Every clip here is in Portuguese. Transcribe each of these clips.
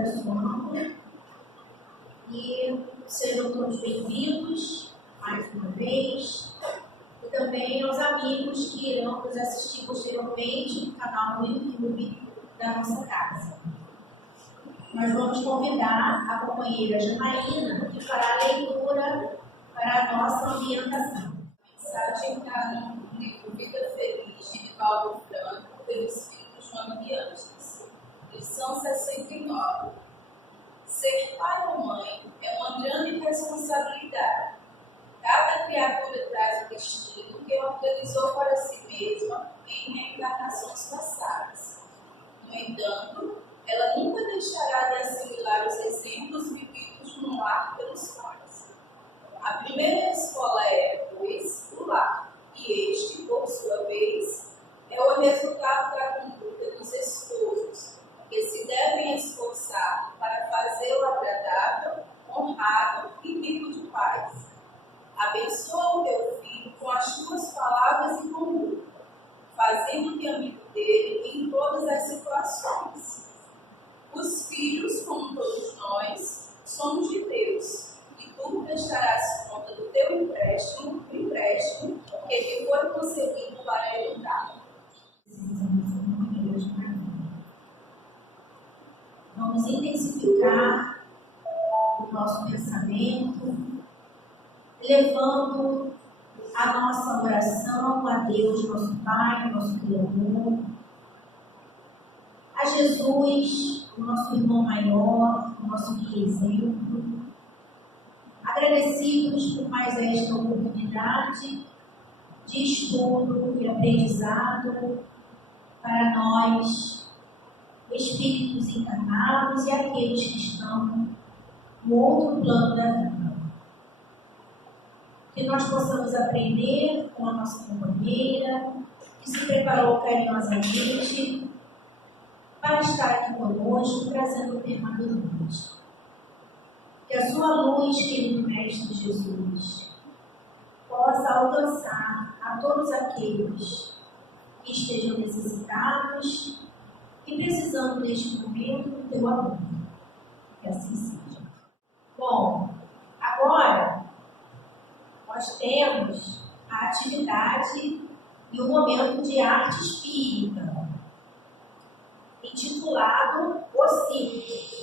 abençoando e sejam todos bem-vindos mais uma vez. E também aos amigos que irão nos assistir posteriormente no canal no YouTube da nossa casa. Nós vamos convidar a companheira Janaína, que fará a leitura para a nossa ambientação. A mensagem está no livro Vida Feliz, de Paulo Franco, pelo Espírito João Bianchi. Lição 69. Ser pai ou mãe é uma grande responsabilidade. Cada criatura traz o destino que organizou para si mesma em reencarnações passadas. No entanto, ela nunca deixará de assimilar os exemplos vividos no lar pelos pais. A primeira escola é, pois, o lar, e este, por sua vez, é o resultado da conduta dos esposos, que se devem esforçar para fazê-lo agradável, honrado e rico de paz. Abençoa o teu filho com as tuas palavras e conduta, fazendo-te amigo dele em todas as situações. Os filhos, como todos nós, somos de Deus, e tu prestarás conta do teu empréstimo que te foi concedido para ele dar. Vamos intensificar o nosso pensamento, levando a nossa oração a Deus, nosso Pai, nosso Criador, a Jesus, o nosso irmão maior, o nosso guia exemplo, agradecidos por mais esta oportunidade de estudo e aprendizado para nós, espíritos encarnados e aqueles que estão no outro plano da vida. Que nós possamos aprender com a nossa companheira, que se preparou carinhosamente para estar aqui conosco, trazendo o tema do luz. Que a sua luz, querido Mestre Jesus, possa alcançar a todos aqueles que estejam necessitados e precisando neste momento do teu amor. Que assim seja. Bom, agora nós temos a atividade e o momento de arte espírita, intitulado O Círculo.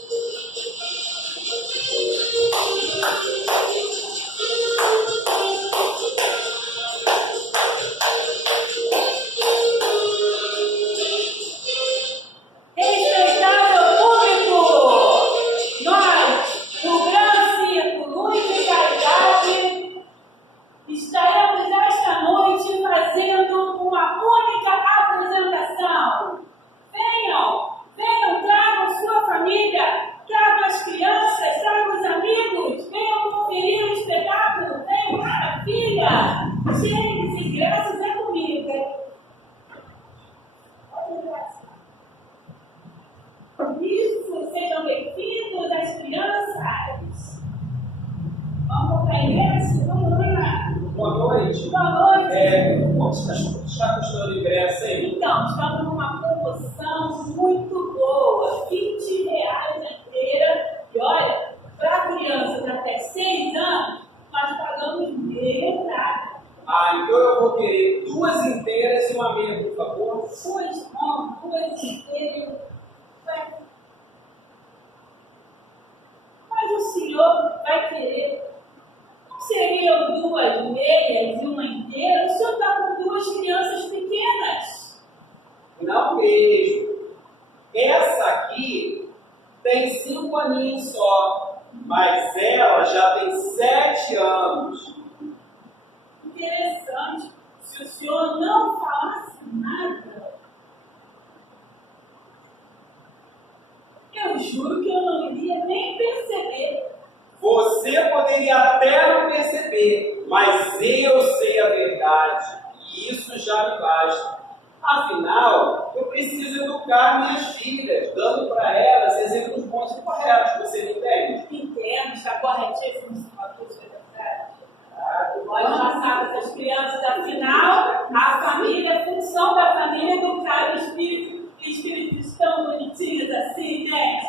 Espíritos tão bonitinhos assim, né?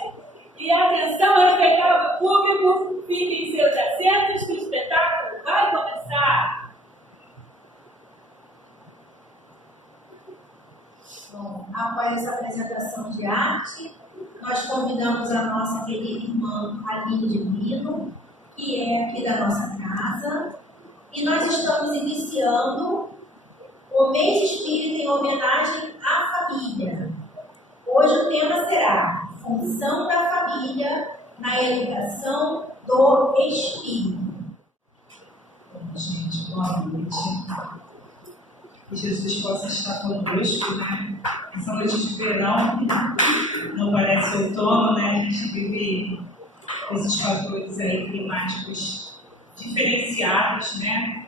E a público fique em seus assentos que o espetáculo vai começar. Bom, após essa apresentação de arte, nós convidamos a nossa querida irmã Aline Divino, que é aqui da nossa casa, e nós estamos iniciando o mês espírita em homenagem à família. Hoje o tema será Função da Família na Educação do Espírito. Gente, boa noite. Que Jesus possa estar conosco, né? Essa noite de verão, não parece outono, né? A gente vive esses fatores aí climáticos diferenciados, né?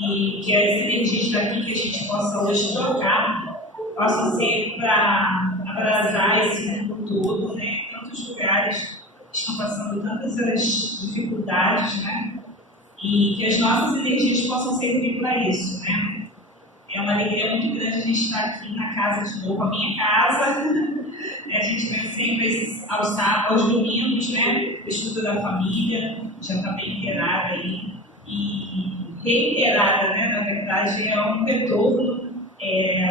E que as energias daqui que a gente possa hoje trocar possam ser para abrasar esse mundo todo, né? Tantos lugares estão passando tantas as dificuldades, né? E que as nossas energias possam servir para isso, né? É uma alegria muito grande a gente estar aqui na casa de novo, a minha casa. A gente vem sempre aos domingos, né? Estudo da família, já está bem inteirada aí. E reiterada, né? Na verdade, é um retorno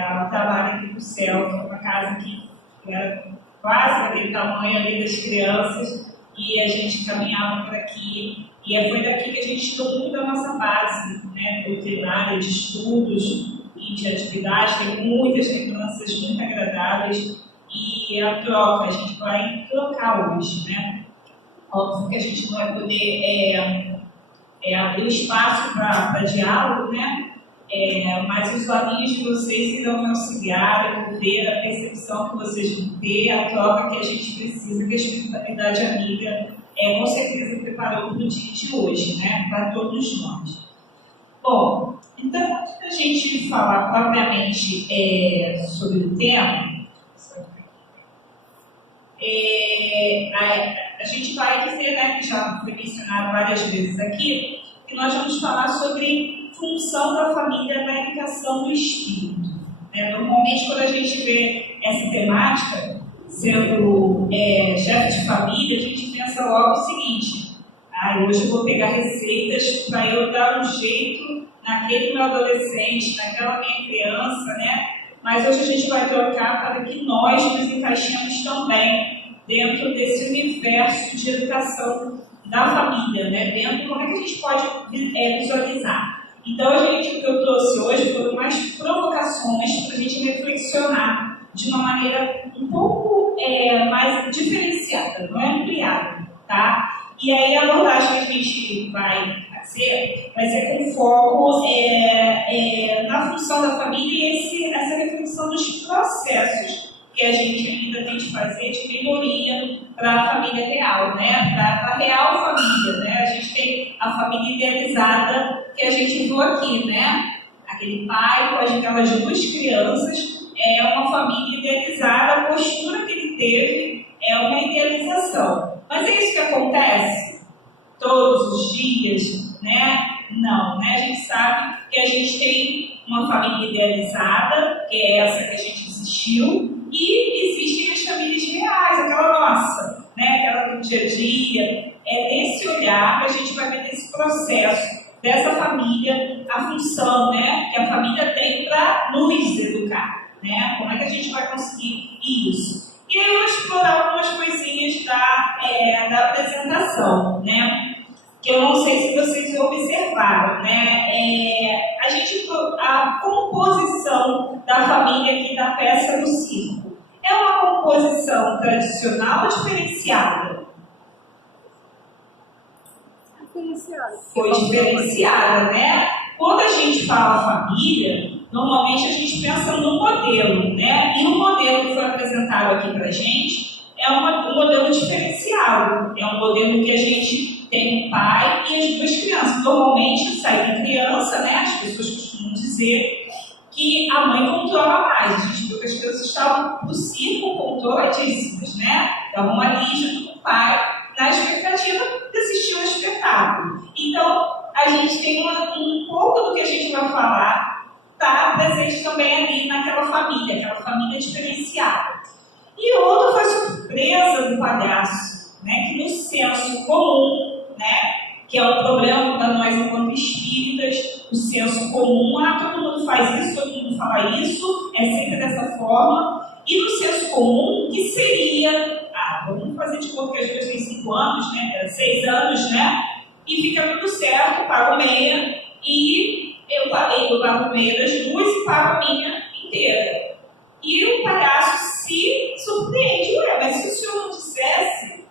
ao trabalho aqui do céu, que é uma casa que era quase daquele tamanho ali das crianças, e a gente caminhava por aqui. E foi daqui que a gente tirou muito da nossa base, né? Doutrinária, de estudos e de atividades, tem muitas lembranças muito agradáveis, e a troca, a gente vai trocar hoje, né? Óbvio que a gente não vai poder abrir espaço para diálogo, né? Mas os olhinhos de vocês irão me auxiliar a ver a percepção que vocês vão ter, a troca que a gente precisa, que a espiritualidade amiga com certeza preparou para o dia de hoje, né? Para todos nós. Bom, então, antes da gente falar propriamente sobre o tema, a gente vai dizer, né, que já foi mencionado várias vezes aqui, que nós vamos falar sobre função da família na educação do espírito. Normalmente, quando a gente vê essa temática, sendo chefe de família, a gente pensa logo o seguinte: hoje eu vou pegar receitas para eu dar um jeito naquele meu adolescente, naquela minha criança, né? Mas hoje a gente vai trocar para que nós nos encaixemos também dentro desse universo de educação da família, né? Como é que a gente pode visualizar? Então, o que eu trouxe hoje foram mais provocações para a gente reflexionar de uma maneira um pouco mais diferenciada, não é ampliada, tá? E aí a abordagem que a gente vai fazer vai ser com foco na função da família e essa reflexão dos processos que a gente ainda tem de fazer de melhoria para a família real, né? Para a real família, né? A gente tem a família idealizada que a gente viu aqui, né? Aquele pai com aquelas duas crianças, é uma família idealizada, a postura que ele teve é uma idealização. Mas é isso que acontece todos os dias, né? Não, né? A gente sabe que a gente tem uma família idealizada, que é essa que a gente assistiu, e existem as famílias reais, aquela nossa, né? Aquela do dia a dia. É nesse olhar que a gente vai ver nesse processo dessa família, a função, né, que a família tem para nos educar, né? Como é que a gente vai conseguir isso? E aí eu vou explorar algumas coisinhas da apresentação, né? Que eu não sei se vocês observaram, né? A composição da família aqui da peça do circo é uma composição tradicional ou diferenciada? Foi diferenciada, né? Quando a gente fala família, normalmente a gente pensa no modelo, né? E o modelo que foi apresentado aqui para a gente é um modelo diferenciado. É um modelo que a gente tem um pai e as duas crianças. Normalmente sai da criança, né? As pessoas costumam dizer que a mãe controla mais. A gente viu que as crianças estavam no circo controladíssimas, né? Estavam ali junto com o pai, na expectativa de assistir ao espetáculo. Então, a gente tem um pouco do que a gente vai falar, está presente também ali naquela família, aquela família diferenciada. E outra foi a surpresa do palhaço, né, que no senso comum, né? Que é um problema para nós enquanto espíritas, o senso comum, todo mundo faz isso, todo mundo fala isso, é sempre dessa forma. E no senso comum, que seria, vamos fazer de conta que as duas têm 5 anos, né? 6 anos, né? E fica tudo certo, pago meia, e eu pago meia das duas e pago a minha inteira. E o palhaço se surpreende, mas se o senhor não dissesse,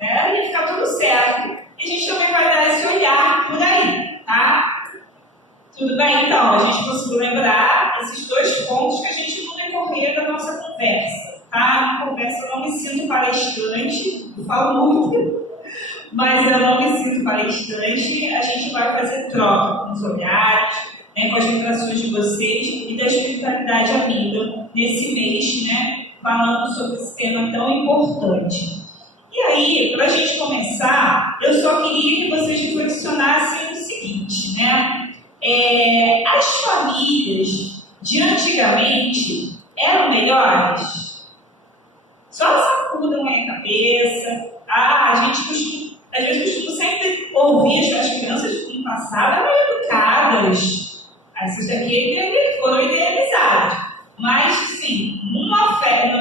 né, ia ficar tudo certo. E a gente também vai dar esse olhar por aí, tá? Tudo bem? Então, a gente conseguiu lembrar esses 2 pontos que a gente no decorrer da nossa conversa, tá? Na conversa eu não me sinto palestrante, eu falo muito, mas eu não me sinto palestrante. A gente vai fazer troca com os olhares, né, com as vibrações de vocês e da espiritualidade amiga nesse mês, né? Falando sobre esse tema tão importante. E aí, para a gente começar, eu só queria que vocês reflexionassem o seguinte, né? As famílias de antigamente eram melhores? Só sacudam aí a cabeça. A gente às vezes costuma sempre ouvir as crianças no passado eram educadas. Essas daqui foram idealizadas. Mas, sim, numa festa,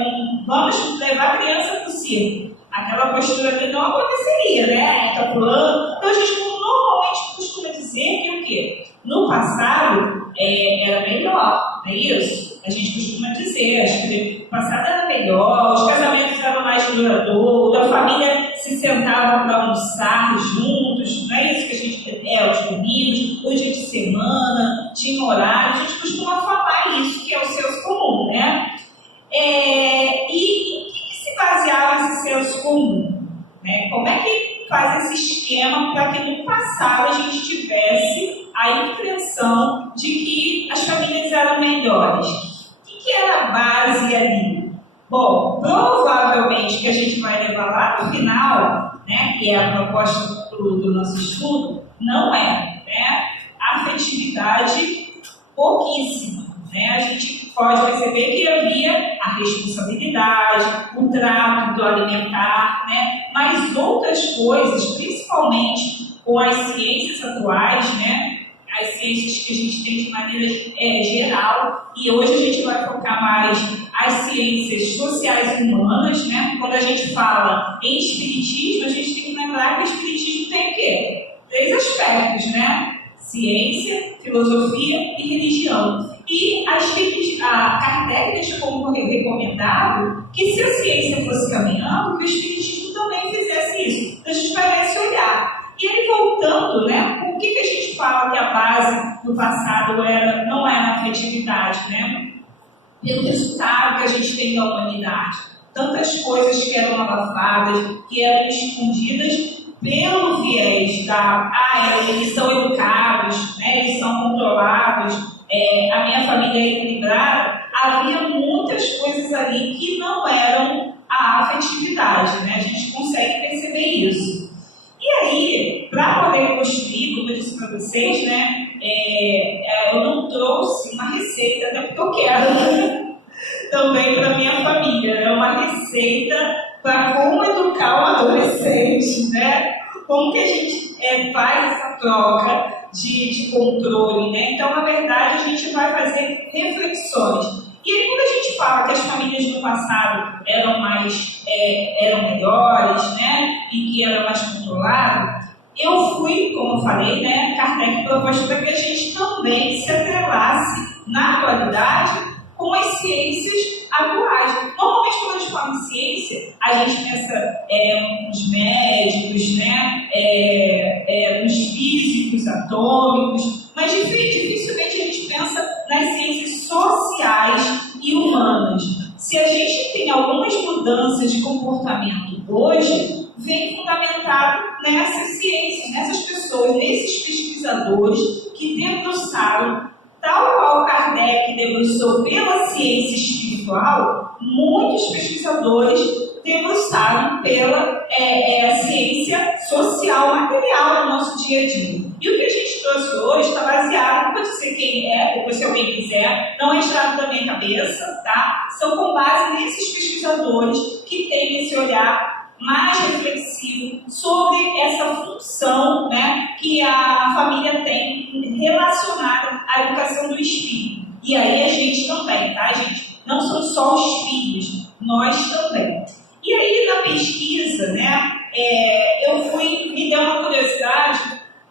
vamos levar a criança para o circo. Aquela postura ali não aconteceria, né? Então a gente normalmente costuma dizer que o quê? No passado era melhor, não é isso? A gente costuma dizer, acho que no passado era melhor, os casamentos eram mais duradouros, a família se sentava para almoçar juntos, não é isso que a gente os domingos, o dia de semana, tinha horário, a gente costuma falar isso, que é o senso comum, né? E se baseava esse senso comum, né? Como é que faz esse esquema para que no passado a gente tivesse a impressão de que as famílias eram melhores? O que era a base ali? Bom, provavelmente que a gente vai levar lá no final, né, que é a proposta do nosso estudo, não é, né? Afetividade pouquíssima. Né? A gente pode perceber que havia a responsabilidade, o trato do alimentar, né? Mas outras coisas, principalmente com as ciências atuais, né? As ciências que a gente tem de maneira geral, e hoje a gente vai focar mais as ciências sociais humanas, né? Quando a gente fala em espiritismo, a gente tem que lembrar que o espiritismo tem o quê? 3 aspectos, né? Ciência, filosofia e religião. E a Kardec deixa como recomendável que se a ciência fosse caminhando, que o espiritismo também fizesse isso. Então a gente vai dar esse olhar. E aí voltando, né? Por que a gente fala que a base do passado não era a afetividade, né? Pelo resultado que a gente tem da humanidade. Tantas coisas que eram abafadas, que eram escondidas pelo viés eles são educados, né? Eles são controlados, a minha família é equilibrada. Havia muitas coisas ali que não eram a afetividade, né? A gente consegue perceber isso. E aí, para poder construir, como eu disse para vocês, né? Eu não trouxe uma receita, até porque eu quero também para minha família. É uma receita para como educar o adolescente, né? Como que a gente faz essa troca de controle, né? Então, na verdade, a gente vai fazer reflexões. E aí, quando a gente fala que as famílias no passado eram melhores, né? E que eram mais controladas, eu fui, como eu falei, né? Kardec propôs para que a gente também se atrelasse na atualidade com as ciências atuais. Normalmente, quando a gente fala em ciência, a gente pensa nos médicos, né? Nos físicos atômicos, mas dificilmente a gente pensa nas ciências sociais e humanas. Se a gente tem algumas mudanças de comportamento hoje, vem fundamentado nessas ciências, nessas pessoas, nesses pesquisadores que debruçaram, tal qual Kardec debruçou pela ciência espiritual, muitos pesquisadores debruçaram pela ciência social, material do nosso dia a dia. E o que a gente trouxe hoje está baseado, pode ser quem depois se alguém quiser, não é tirado da minha cabeça, tá? São com base nesses pesquisadores que têm esse olhar mais reflexivo sobre Me deu uma curiosidade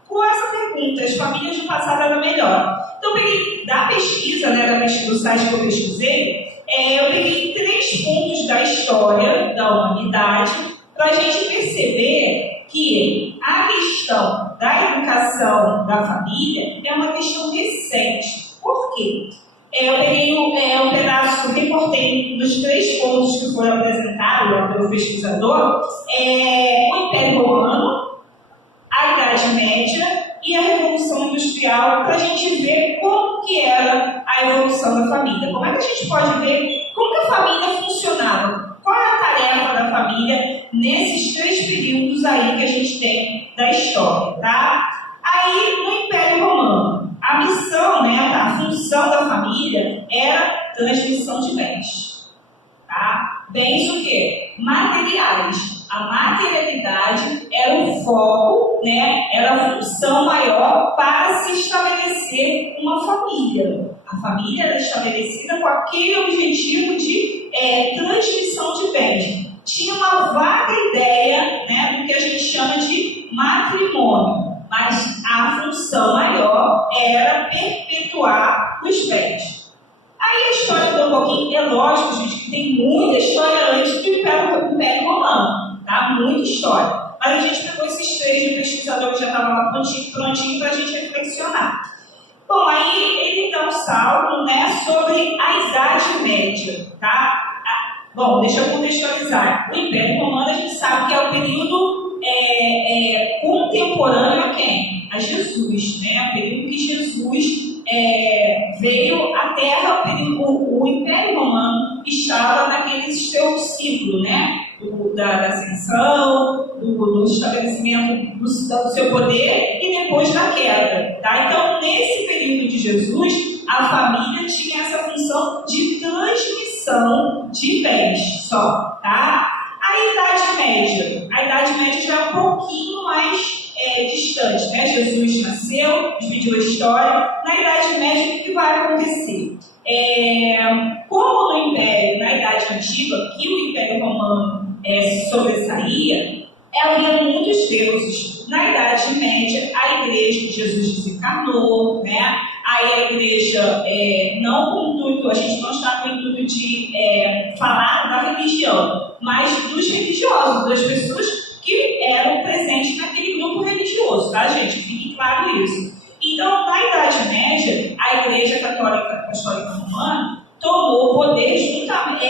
com essa pergunta: as famílias do passado eram melhor? Então, eu peguei da pesquisa, do site que eu pesquisei, eu peguei 3 pontos da história da humanidade para a gente perceber que a questão da educação da família é uma questão recente. Por quê? Eu peguei um pedaço, recortei nos 3 pontos que foram apresentados pelo pesquisador, o Império Romano, a Idade Média e a Revolução Industrial, para a gente ver como que era a evolução da família. Como é que a gente pode ver como que a família funcionava? Qual é a tarefa da família nesses 3 períodos aí que a gente tem da história, tá? Aí, no Império Romano, a missão, a função da família era transmissão de bens, tá? Bens o quê? Materiais. A materialidade era o foco, era a função maior para se estabelecer uma família. A família era estabelecida com aquele objetivo de transmissão de bens. Tinha uma vaga ideia, do que a gente chama de matrimônio, mas a função maior era perpetuar os bens. Aí a história mudou um pouquinho. É lógico, gente, que tem muita história antes do Império Romano, tá? Muita história. Mas a gente pegou esses 3 do pesquisador que já estava lá prontinho para a gente reflexionar. Bom, aí ele dá um salto, sobre a Idade Média, tá? Bom, deixa eu contextualizar. O Império Romano, a gente sabe que é o período contemporâneo a quem? A Jesus, O período que Jesus veio à Terra. O Império Romano estava naquele seu ciclo, da ascensão, do estabelecimento do seu poder e depois da queda, tá? Então, nesse período de Jesus, a família tinha essa função de transmissão de bens só, tá? A Idade Média já é um pouquinho mais distante, Jesus nasceu, dividiu a história. Na Idade Média, o que vai acontecer? Como no Império, na Idade Antiga, que o Império Romano sobressaía, havia muitos deuses. Na Idade Média, a igreja de Jesus desencarnou, Aí a igreja, não com o intuito, a gente não está com o intuito de falar da religião, mas dos religiosos, das pessoas que eram presentes naquele grupo religioso, tá, gente? Fique claro isso. Então, na Idade Média, a Igreja Católica Apostólica Romana tomou o poder juntamente,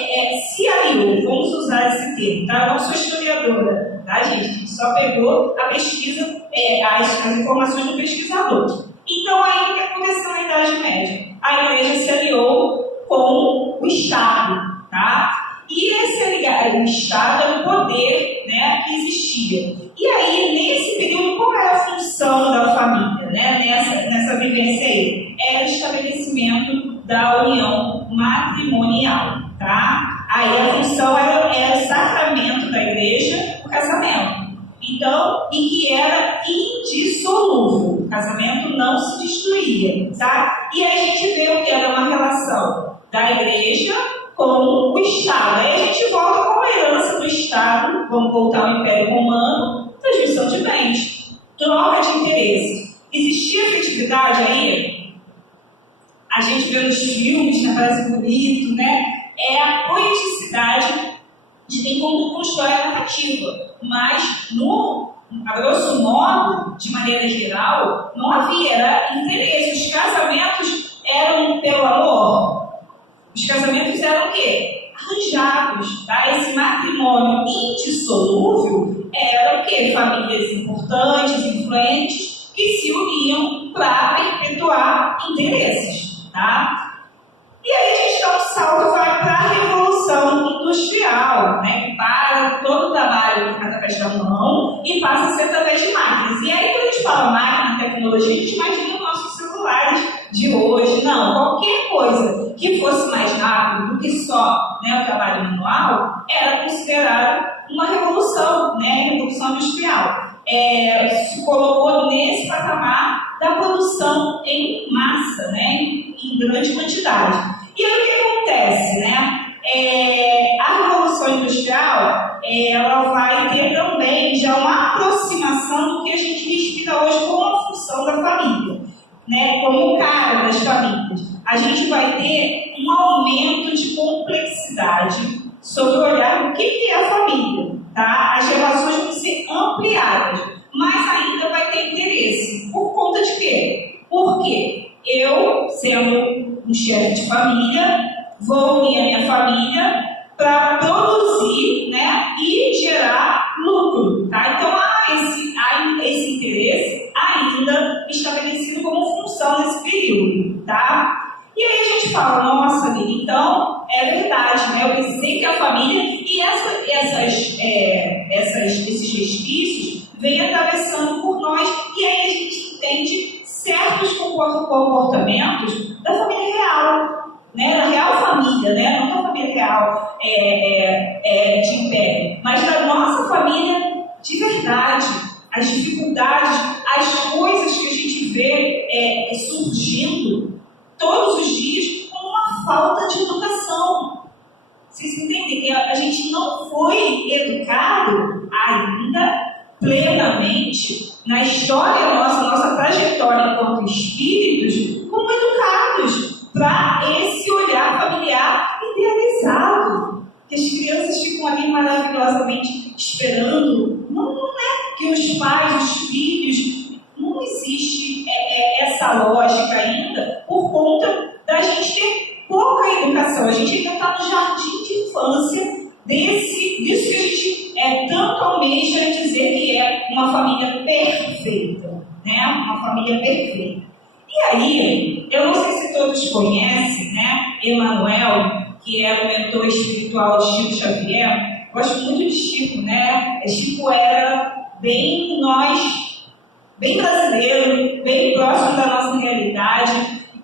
se aliou, vamos usar esse termo, tá? Eu não sou historiadora, tá, gente? A gente só pegou a pesquisa, as informações do pesquisador. Então, aí o que aconteceu na Idade Média? A Igreja se aliou com o Estado, tá? E o Estado era o poder, que existia. E aí, nesse período, qual era a função da família, nessa vivência aí? Era o estabelecimento da união matrimonial, tá? Aí a função era o sacramento da igreja, o casamento. Então, e que era indissolúvel. O casamento não se destruía, tá? E aí a gente vê o que era uma relação da igreja com o Estado. Aí a gente volta com a herança do Estado, vamos voltar ao Império Romano, transmissão de bens, troca de interesse. Existia afetividade aí? A gente vê nos filmes, parece bonito, É a poeticidade de quem constrói a narrativa. Mas, a grosso modo, de maneira geral, não havia, era interesse. Os casamentos eram pelo amor. Os casamentos eram o quê? Arranjados, tá? Esse matrimônio indissolúvel era o quê? Famílias importantes, influentes, que se uniam para perpetuar interesses, tá? E aí a gente dá um salto, vai para a Revolução Industrial, que para todo o trabalho através da mão e passa a ser através de máquinas. E aí, quando a gente fala máquina, tecnologia, a gente imagina os nossos celulares de hoje. Não, qualquer coisa que fosse mais rápido do que só o trabalho manual era considerado uma revolução, revolução industrial. Se colocou nesse patamar da produção em massa, em grande quantidade. E aí o que acontece, A Revolução Industrial, ela vai ter também seja uma aproximação do que a gente respira hoje como a função da família, né? Como o cara das famílias. A gente vai ter um aumento de complexidade sobre o olhar do que é a família, tá? As relações vão ser ampliadas, mas ainda vai ter interesse. Por conta de quê? Porque eu, sendo um chefe de família, vou unir a minha família para produzir, né, e gerar lucro, tá? Então há esse interesse ainda estabelecido como função nesse período, tá? E aí a gente fala, nossa, Lili, então é verdade, né? Eu pensei que a família e esses resquícios vêm atravessando por nós, e aí a gente entende certos comportamentos da família real, né? Da real família, né? Não da família real de império, mas da nossa família de verdade. As dificuldades, as coisas que a gente vê surgindo todos os dias com uma falta de educação. Vocês entendem que a gente não foi educado ainda plenamente na história nossa trajetória enquanto espíritos, como educados para esse olhar familiar idealizado. Que as crianças ficam ali maravilhosamente esperando, não é que os pais, os filhos, não existe essa lógica ainda por conta da gente ter pouca educação. A gente ainda está no jardim de infância disso que a gente tanto almeja dizer que é uma família perfeita, né? Uma família perfeita. E aí, eu não sei se todos conhecem, né, Emmanuel, que era o mentor espiritual de Chico Xavier. Gosto muito de Chico, né? Chico era bem brasileiro, bem próximo da nossa realidade.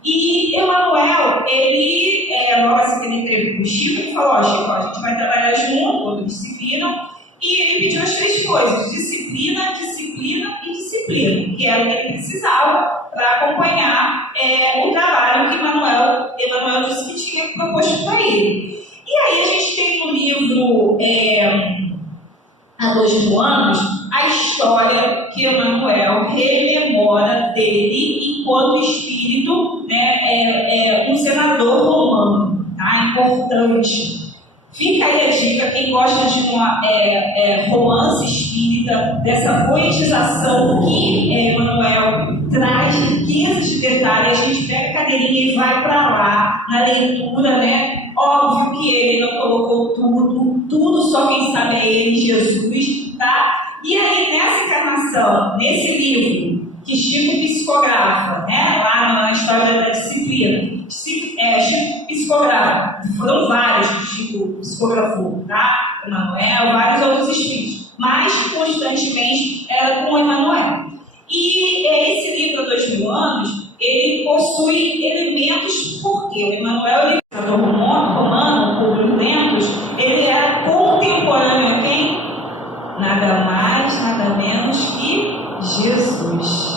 E Emmanuel, ele, logo assim que ele entrevistou o Chico, ele falou, Chico, a gente vai trabalhar junto, quando disciplina, e ele pediu as 3 coisas, disciplina, disciplina e disciplina, que era o que ele precisava para acompanhar o trabalho que Emmanuel disse que tinha proposto para ele. E aí a gente tem no livro Há 2000 anos, a história que Emmanuel rememora dele enquanto espírito, né, um senador romano, tá? Importante. Fica aí a dica, quem gosta de uma romance espírita, dessa poetização que Emmanuel traz riquezas de detalhes, a gente pega a cadeirinha e vai para lá, na leitura, né? Óbvio que ele não colocou tudo só quem sabe é ele, Jesus, tá? E aí, nessa encarnação, nesse livro, que Chico psicografa, né? Lá na história da disciplina, Chico psicografa, foram vários que Chico psicografou, tá? Emmanuel, vários outros espíritos, mas constantemente era com Emmanuel. E esse livro há 2000 anos, ele possui elementos, porque o Emmanuel, ele é um romano, Publio Lentus, ele era contemporâneo a quem? Nada mais, nada menos que Jesus.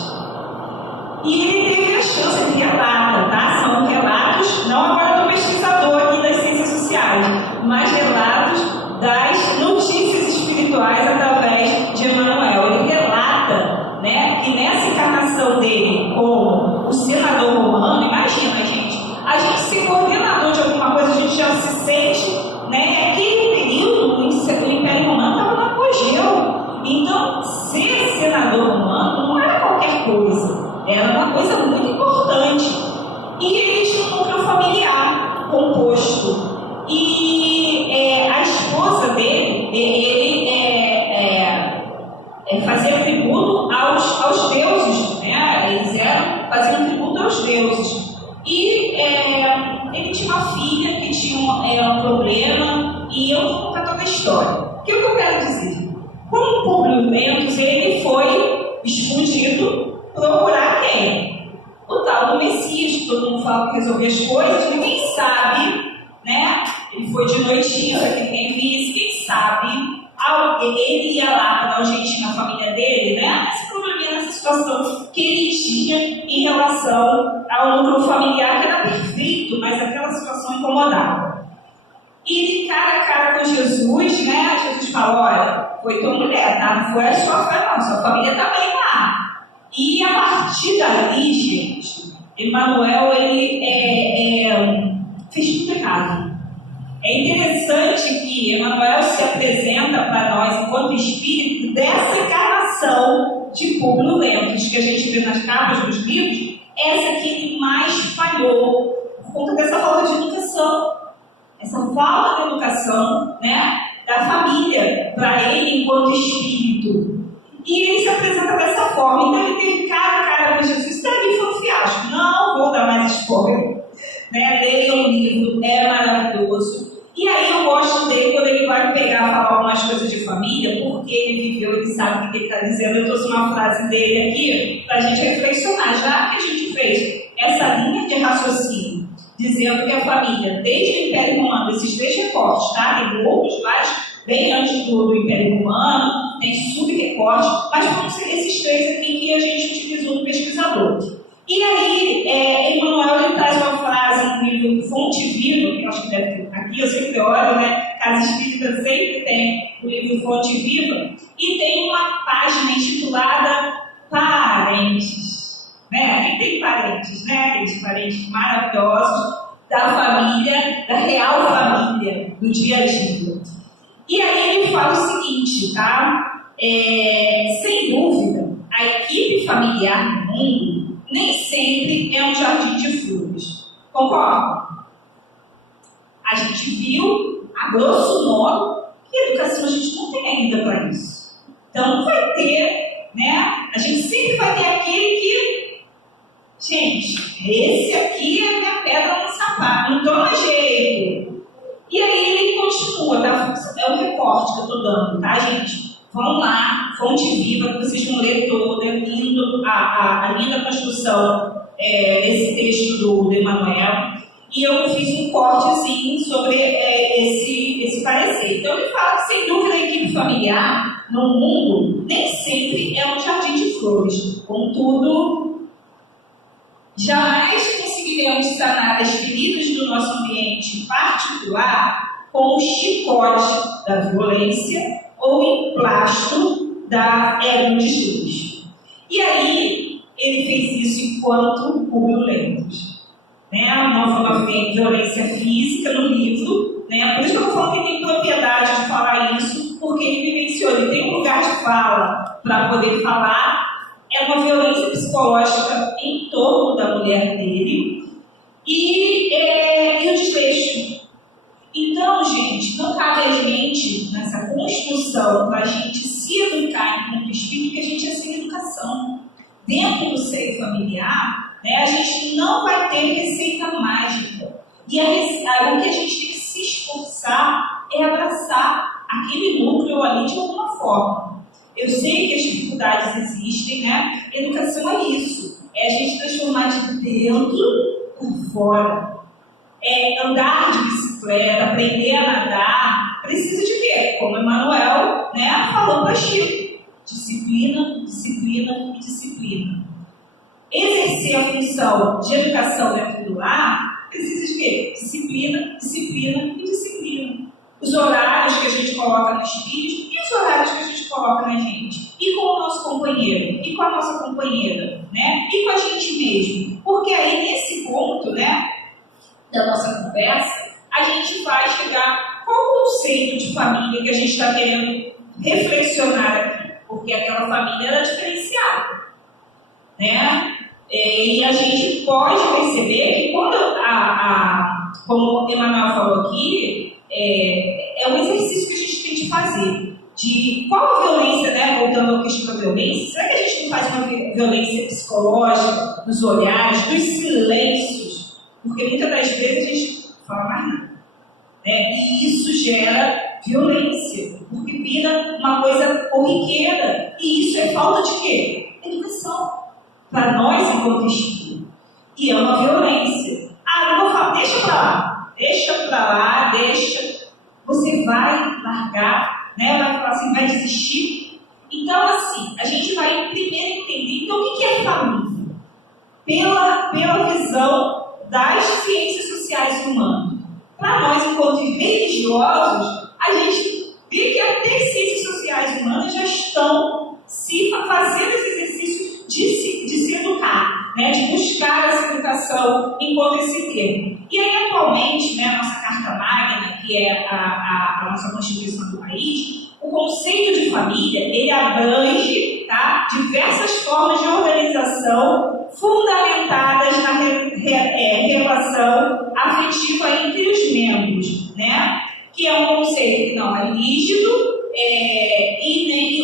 E ele teve a chance, ele relata, tá? São relatos, não agora do pesquisador aqui das ciências sociais, mas relatos das notícias espirituais através de Emmanuel. Ele relata, né, que nessa encarnação dele como o senador romano, imagina, gente, a gente ser coordenador de alguma coisa, a gente já se sente, né? Aquele período, o Império Romano estava no apogeu. Então, ser senador romano não era qualquer coisa, era uma coisa muito importante. E ele tinha um núcleo familiar composto. E a esposa dele, ele fazia tributo aos deuses, né? Eles faziam tributo aos deuses. E ele tinha uma filha que tinha um problema, e eu vou contar toda a história. O que eu quero dizer? Como Publio Lentus, ele foi escondido procurar quem? O tal do Messias, que todo mundo fala que resolvia as coisas, ninguém sabe, né? Ele foi de noitinha para que ninguém visse, quem sabe ele ia lá para dar um jeitinho na família dele, né? Esse probleminha, nessa situação que ele tinha em relação ao núcleo familiar, que era perfeito, mas aquela situação incomodava. E ele, cara a cara com Jesus, né? Jesus falou: olha, foi tua mulher, tá? Não foi a sua fé, não. Sua família também lá. E a partir dali, gente, Emanuel, ele fez tudo errado. É interessante que Emanuel se apresenta para nós enquanto espírito dessa encarnação de Públio Lentulus, que a gente vê nas capas dos livros, essa que ele mais falhou por conta dessa falta de educação. Essa falta de educação, né, da família para ele enquanto espírito. E ele se apresenta dessa forma. Então ele teve cara a cara com Jesus. Isso daqui foi um fiasco. Não vou dar mais spoiler. Né? Leiam o livro, é maravilhoso. E aí eu gosto dele quando ele vai pegar e falar algumas coisas de família, porque ele viveu, ele sabe o que ele está dizendo. Eu trouxe uma frase dele aqui para a gente reflexionar. Já que a gente fez essa linha de raciocínio, dizendo que a família, desde o Império Romano, esses 3 recortes, tá? Tem outros vários, bem antes do Império Romano, tem sub-recortes, mas vamos ser esses 3 aqui que a gente utilizou no pesquisador. E aí, Emanuel ele traz uma frase no livro Fonte Viva, que eu acho que deve ter aqui, eu sempre olho, né? Casa Espírita sempre tem o livro Fonte Viva, e tem uma página intitulada Parentes. Né? Quem tem parentes, né? Aqueles parentes maravilhosos da família, da real família, do dia a dia. E aí ele fala o seguinte, tá? Sem dúvida, a equipe familiar no mundo nem sempre é um jardim de flores. Concorda? A gente viu, a grosso modo, que educação a gente não tem ainda para isso. Então não vai ter, né? A gente sempre vai ter aquele que, gente, esse aqui é a minha pedra no sapato, não toma jeito. E aí ele continua, tá? É o recorte que eu estou dando, tá, gente? Vão lá, Fonte Viva, que vocês vão ler toda, é lindo, a linda construção desse texto do Emanuel. E eu fiz um cortezinho sobre esse parecer. Então ele fala que, sem dúvida, a equipe familiar no mundo nem sempre é um jardim de flores. Contudo, jamais conseguiremos sanar as feridas do nosso ambiente particular com o chicote da violência ou emplasto da ego de Jesus. E aí, ele fez isso enquanto Públio Lentulus. Né? Não foi uma violência física no livro, né? Por isso que eu estou falando que tem propriedade de falar isso, porque ele vivenciou, ele tem um lugar de fala para poder falar. É uma violência psicológica em torno da mulher dele e o desfecho. Então, gente, não cabe a gente, nessa construção, para a gente se educar enquanto espírito, que a gente é sem educação. Dentro do seio familiar, né, a gente não vai ter receita mágica. E o que a gente tem que se esforçar é abraçar aquele núcleo ali de alguma forma. Eu sei que as dificuldades existem, né? Educação é isso. É a gente transformar de dentro para fora. É andar de bicicleta, aprender a nadar, precisa de quê? Como Emanuel, né, falou para Chico: disciplina, disciplina e disciplina. Exercer a função de educação dentro do lar precisa de quê? Disciplina, disciplina e disciplina. Os horários que a gente coloca nos filhos e os horários que a gente coloca na gente. E com o nosso companheiro, e com a nossa companheira, né? E com a gente mesmo. Porque aí, nesse ponto, né, da nossa conversa, a gente vai chegar qual o conceito de família que a gente está querendo reflexionar aqui, porque aquela família era diferenciada, né? E a gente pode perceber que quando como o Emanuel falou aqui, é um exercício que a gente tem de fazer, de qual a violência, né? Voltando ao questão da violência, será que a gente não faz uma violência psicológica nos olhares, nos silêncios? Porque muitas das vezes a gente não fala mais nada, né? E isso gera violência, porque vira uma coisa corriqueira. E isso é falta de quê? Educação. Para nós, enquanto espírito. E é uma violência. Não vou falar, deixa para lá, deixa. Você vai largar, né? Vai falar assim, vai desistir. Então, assim, a gente vai primeiro entender, então, o que é família? Pela visão das ciências sociais humanas. para nós, enquanto religiosos, a gente vê que até ciências sociais humanas já estão se fazendo esse exercício de se educar, né, de buscar essa educação enquanto esse termo. E aí, atualmente, né, a nossa Carta Magna, que é a nossa Constituição do país, o conceito de família, ele abrange, tá, diversas formas de organização fundamentadas na relação afetiva entre os membros, né, que é um conceito que não é rígido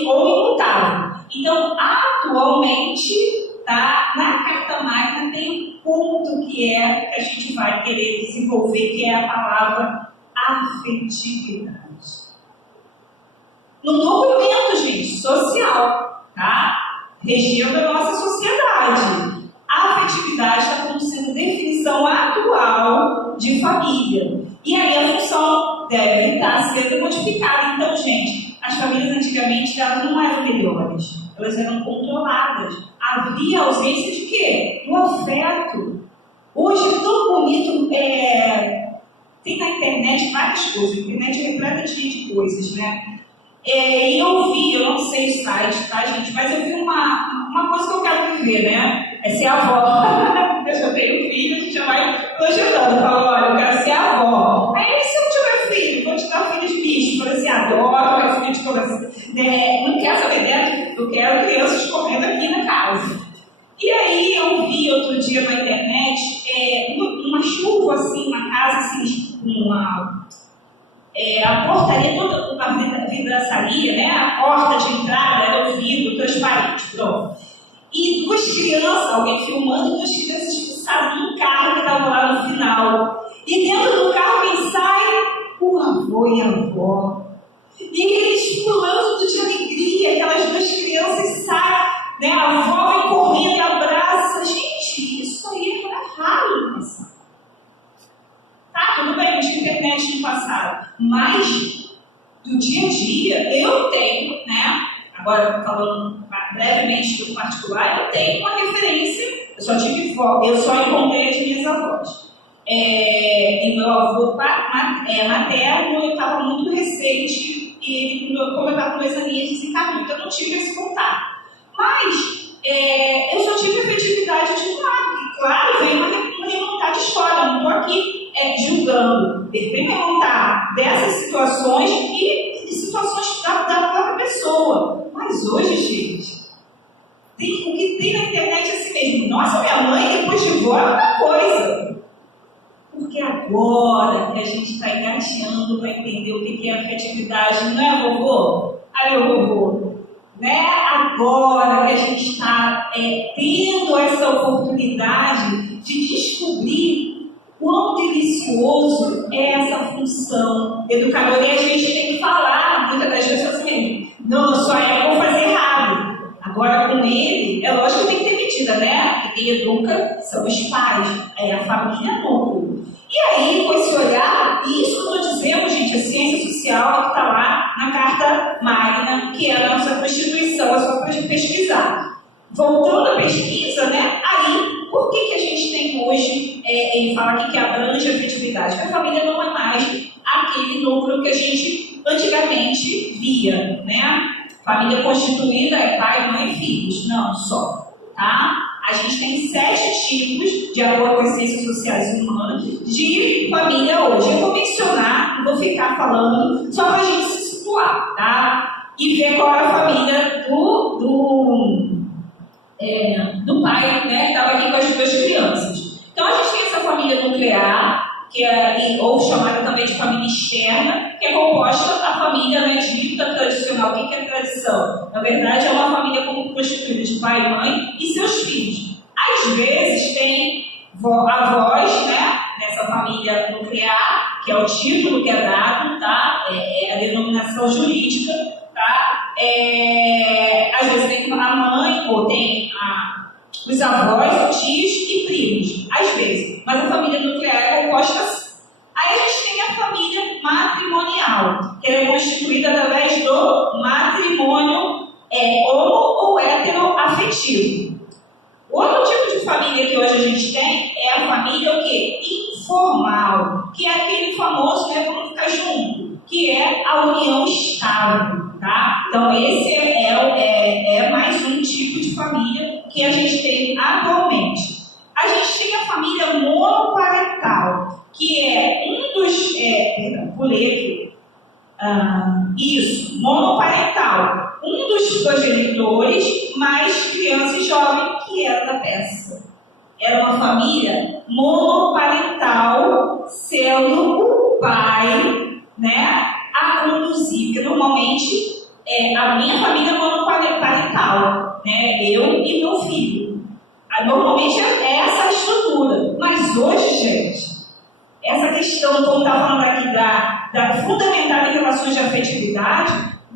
ou imutável. Então, atualmente, tá, na Carta Magna tem um ponto que a gente vai querer desenvolver, que é a palavra afetividade. No documento, gente, social, tá? Regendo a nossa sociedade. A afetividade está como sendo definição atual de família. E aí a função deve estar sendo modificada. Então, gente, as famílias antigamente elas não eram melhores, elas eram controladas. Havia ausência de quê? Do afeto. Hoje é tão bonito, tem na internet várias coisas, a internet é repleta de coisas, né? E eu vi, eu não sei o site, tá, gente? Mas eu vi uma coisa que eu quero viver, né? É ser avó. Eu já tenho filho, a gente já vai projetando. Fala, olha, eu quero ser avó. Aí, se eu tiver filho, vou te dar filho de bicho. Falei assim, adoro, eu quero filho de coração. Não quero saber dela, eu quero crianças comendo aqui na casa. E aí, eu vi outro dia na internet, uma chuva, assim, uma casa, assim, a portaria toda, uma vidraçaria, né? A porta de entrada era o vidro transparente, pronto. E duas crianças, alguém filmando, duas crianças expulsadas num carro que estava lá no final. E dentro do carro quem sai? O avô e a avó. E eles pulando de alegria, aquelas duas crianças saem, né? A avó vem correndo e abraça. Gente, isso aí era raro no passado. Tá, tudo bem, tinha internet no passado, mas do dia a dia eu tenho, né? Agora falando brevemente do particular, eu tenho uma referência, eu só encontrei as minhas avós. E meu avô materno, eu estava muito recente, e como eu estava com 2 aninhos, desencarnou, então eu não tive esse contato. Mas eu só tive afetividade de um lado, e claro, veio uma remontar de história, não estou aqui julgando, vem remontar dessas situações e situações da própria pessoa. Mas hoje, gente, o que tem na internet é assim mesmo. Nossa, minha mãe, depois de vó, é outra coisa. Porque agora que a gente está engateando para entender o que é afetividade, não é, vovô? Aí, vovô, né? Agora que a gente está tendo essa oportunidade de descobrir quão delicioso é essa função educadora. E a gente tem que falar, muitas das vezes assim mesmo, não, só eu vou fazer errado. Agora, com ele, é lógico que tem que ter medida, né? Porque quem educa são os pais, a família núcleo. E aí, com esse olhar, isso que nós dizemos, gente, a ciência social que está lá na Carta Magna, que é a nossa Constituição, é só para a gente pesquisar. Voltando à pesquisa, né? Aí, por que a gente tem hoje, ele fala aqui que abrange a afetividade? Porque a família não é mais aquele núcleo que a gente antigamente via, né? Família constituída é pai, mãe e filhos. Não, só, tá? A gente tem 7 tipos, de acordo com as ciências sociais humanas, de família hoje. Eu vou mencionar, vou ficar falando, só para a gente se situar, tá? E ver qual é a família do pai, né, que estava aqui com as 2 crianças. Então, a gente tem essa família nuclear, que ou chamada também de família externa, que é composta da família, né, dita tradicional. O que é tradição? Na verdade, é uma família constituída de pai, mãe e seus filhos. Às vezes, tem avós, né, nessa família nuclear, que é o título que é dado, tá? É a denominação jurídica, tá? Às vezes tem a mãe, ou tem os avós, tios e primos, às vezes. Mas a família nuclear é composta assim. Aí a gente tem a família matrimonial, que é constituída através do matrimônio homo ou heteroafetivo. Outro tipo de família que hoje a gente tem é a família o quê? formal, que é aquele famoso, né, vamos ficar junto, que é a união estável, tá? Então, esse é mais um tipo de família que a gente tem atualmente. A gente tem a família monoparental, que é um dos... vou ler aqui. Isso, monoparental. Um dos progenitores, mais criança e jovem, que era da peça. Era uma família monoparental, sendo o pai, né, a conduzir. Porque normalmente a minha família é monoparental, né, eu e meu filho. Normalmente é essa a estrutura. Mas hoje, gente, essa questão, como está falando aqui, da fundamental em relações de afetividade,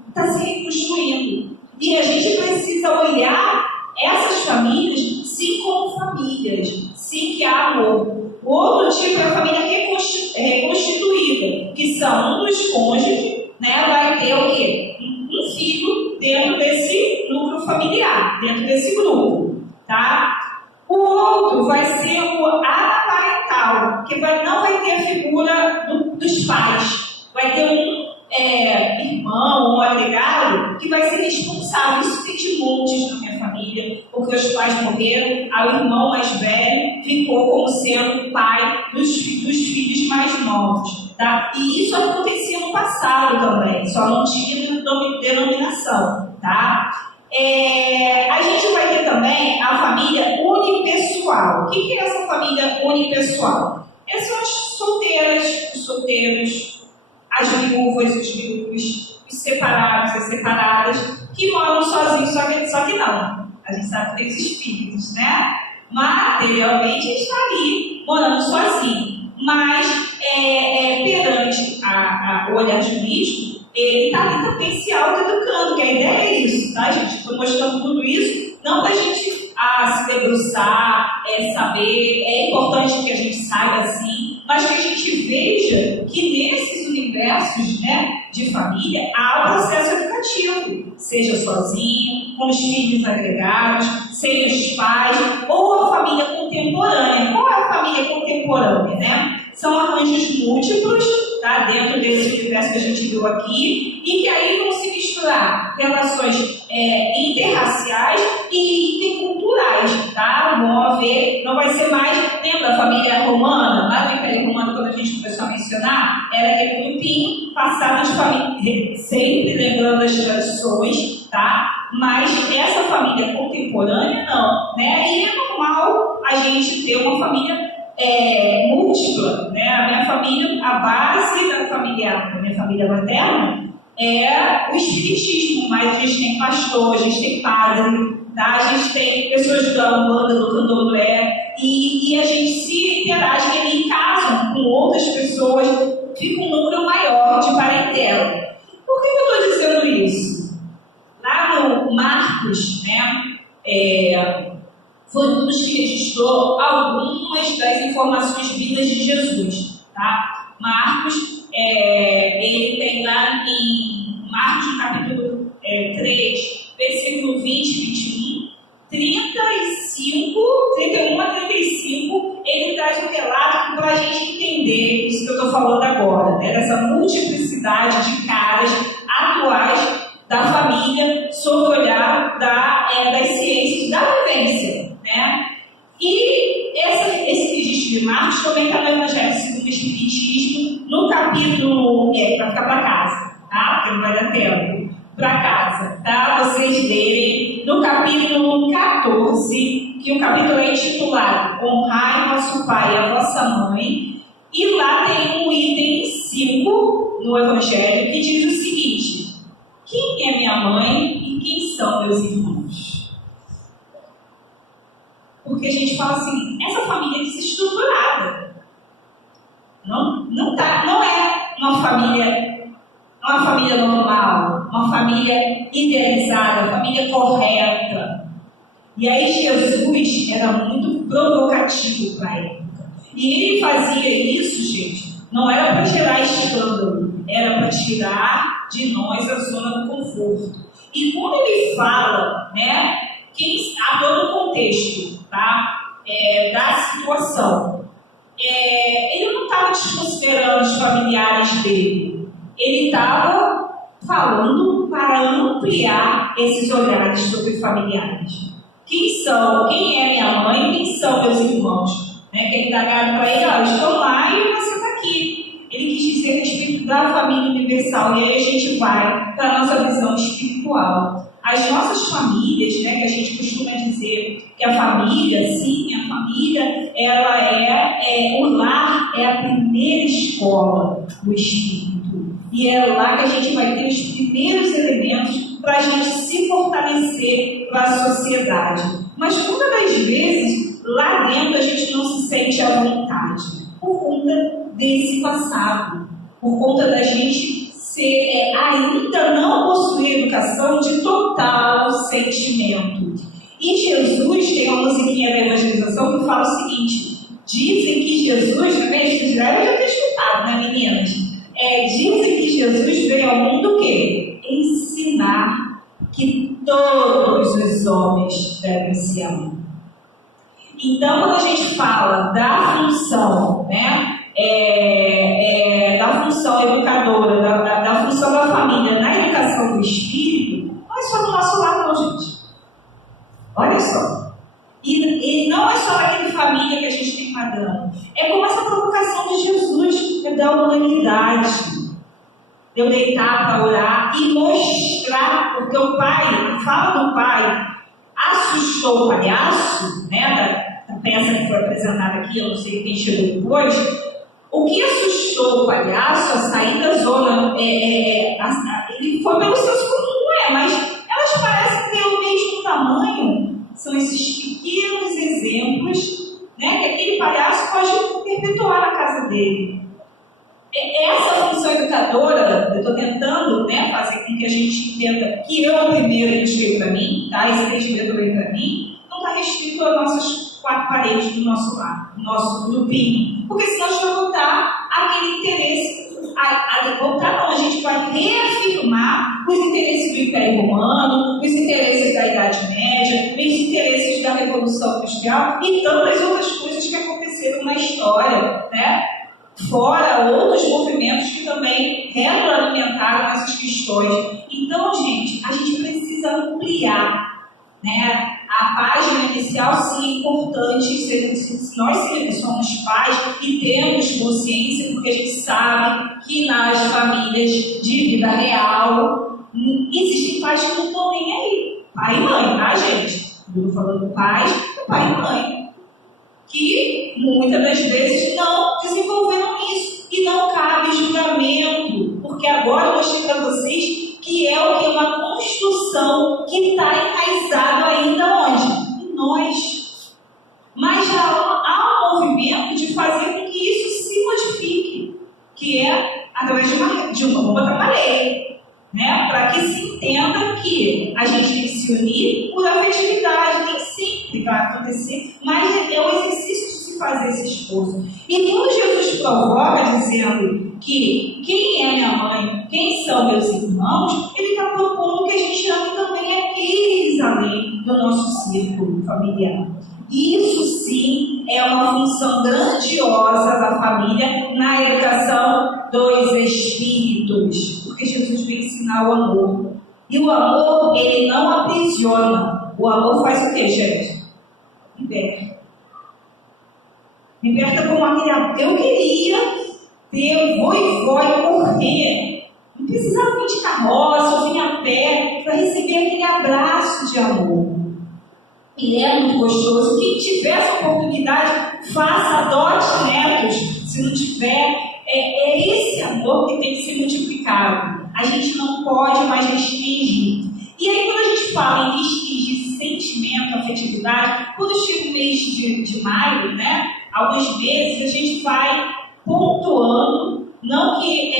está se reconstruindo. E a gente precisa olhar essas famílias, sim, como famílias, sim, que há amor. O outro tipo é a família reconstituída, que são um dos cônjuges, né, vai ter o quê? Um filho dentro desse núcleo familiar, dentro desse grupo, tá? O outro vai ser o anaparental, que não vai ter a figura dos pais. Vai ter um irmão, um agregado, que vai ser responsável. Isso tem de montes na minha família, porque os pais morreram, aí o irmão mais velho ficou como sendo pai dos filhos mais novos. Tá? E isso acontecia no passado também, só não tinha denominação. Tá? A gente vai ter também a família unipessoal. O que é essa família unipessoal? São as solteiras, os solteiros, as viúvas, os viúvos, os separados, as separadas, que moram sozinhos, só que não. A gente sabe que tem os espíritos, né? Materialmente está ali, morando sozinho. Mas, perante o olhar jurídico, ele está ali também se autoeducando, que a ideia é isso, tá, gente? Estou mostrando tudo isso, não para a gente se debruçar, saber, é importante que a gente saiba assim, mas que a gente veja que nesses universos, né, de família, há o processo educativo, seja sozinho, com os filhos agregados, sem os pais, ou a família contemporânea. Qual é a família contemporânea, né? São arranjos múltiplos, tá? Dentro desse universo que a gente viu aqui, e que aí vão se misturar relações interraciais e interculturais, tá? Vão haver, não vai ser mais, lembra a família romana, lá no Império Romano, quando a gente começou a mencionar, era aquele grupinho passado de família, sempre lembrando as tradições, tá? Mas essa família contemporânea não, né? E é normal a gente ter uma família múltipla, né? A minha família, a base da minha família materna é o espiritismo, mas a gente tem pastor, a gente tem padre, tá? A gente tem pessoas da Umbanda, do Candomblé, e a gente se interage ali em casa com outras pessoas, fica um número maior de parentela. Por que eu estou dizendo isso? Lá no Marcos, né, foi um dos que registrou algumas das informações vindas de Jesus. Tá? Marcos, ele tem lá em Marcos, no capítulo 3, versículo 20 e 21, 31 a 35, ele traz um relato para a gente entender isso que eu estou falando agora, né? Dessa multiplicidade de caras atuais da família sob o olhar das ciências da vivência, né? E esse registro de Marcos também está no Evangelho segundo o Espiritismo, no capítulo, para ficar para casa, tá? Porque não vai dar tempo, para casa, tá? Vocês lerem no capítulo 14, que o capítulo é intitulado Honrai vosso pai e a vossa mãe, e lá tem um item 5 no Evangelho que diz o seguinte: quem é minha mãe e quem são meus irmãos? Porque a gente fala assim, essa família é desestruturada. Não é uma família normal, uma família idealizada, uma família correta. E aí Jesus era muito provocativo para a época. E ele fazia isso, gente, não era para tirar escândalo, era para tirar de nós a zona do conforto. E quando ele fala, né, há todo o contexto, tá, da situação, ele não estava desconsiderando os familiares dele. Ele estava falando para ampliar esses olhares sobre familiares. Quem é minha mãe? Quem são meus irmãos? Né? Quem dá gado para ele, olha, estão lá e você está aqui. Ele quis dizer a respeito da família universal. E aí a gente vai para a nossa visão espiritual. As nossas famílias, né, que a gente costuma dizer que a família, sim, a família, ela o lar é a primeira escola do espírito. E é lá que a gente vai ter os primeiros elementos para a gente se fortalecer para a sociedade. Mas muitas das vezes, lá dentro a gente não se sente à vontade, por conta desse passado, por conta da gente ainda não possuir educação de total sentimento. E Jesus tem uma musiquinha da evangelização que fala o seguinte: dizem que Jesus, vocês devem já ter escutado, né, meninas? Dizem que Jesus veio ao mundo o quê? Ensinar que todos os homens devem se amar. Então, quando a gente fala da função, né, da função educadora, da função da família na educação do espírito, não é só no nosso lar, não, gente. Olha só. E não é só naquela família que a gente tem padrão. É como essa provocação de Jesus, da humanidade. De eu deitar para orar e mostrar, porque o pai, fala do pai, assustou o palhaço, né, da peça que foi apresentada aqui, eu não sei quem chegou depois. O que assustou o palhaço, a sair da zona, ele foi pelo senso comum, mas elas parecem ter o mesmo tamanho. São esses pequenos exemplos, né, que aquele palhaço pode perpetuar na casa dele. Essa função educadora, eu estou tentando, né, fazer com que a gente entenda que eu primeiro busquei para mim, tá? Esse entendimento veio para mim, não está restrito às nossas 4 paredes do nosso lar, do nosso grupinho, porque senão a gente vai voltar aquele interesse, a gente vai reafirmar os interesses do Império Romano, os interesses da Idade Média, os interesses da Revolução Industrial e tantas outras coisas que aconteceram na história, né? Fora outros movimentos que também retroalimentaram essas questões. Então, gente, a gente precisa ampliar, né? A página inicial, sim, é importante. Se nós somos pais e temos consciência, porque a gente sabe que nas famílias de vida real existem pais que não estão nem aí. Pai e mãe, tá, gente? Eu estou falando pais, pai e mãe, que muitas das vezes não desenvolveram isso e não cabe julgamento, porque agora eu mostrei para vocês que é o que? Uma construção que está enraizado ainda onde? Em nós. Mas já há um movimento de fazer com que isso se modifique, que é através de uma vou botar uma lei, né? Para que se entenda que a gente tem que se unir por afetividade, nem sempre vai acontecer, mas é o exercício de se fazer esse esforço. E quando Jesus provoca dizendo que quem é minha mãe, quem são meus irmãos, ele está propondo que a gente ame também aqueles além do nosso círculo familiar. Isso sim é uma função grandiosa da família na educação dos espíritos, porque Jesus veio ensinar o amor. E o amor, ele não aprisiona. O amor faz o que, gente? Liberta. Liberta como aquele. Eu queria ter vó e correr. Não precisava vir de carroça ou vir a pé para receber aquele abraço de amor. E é muito gostoso. Quem tiver essa oportunidade, faça, adote netos. Se não tiver, é esse amor que tem que ser multiplicado. A gente não pode mais restringir. E aí, quando a gente fala em restringir sentimento, afetividade, quando chega o mês de maio, né, alguns meses, a gente vai pontuando, não que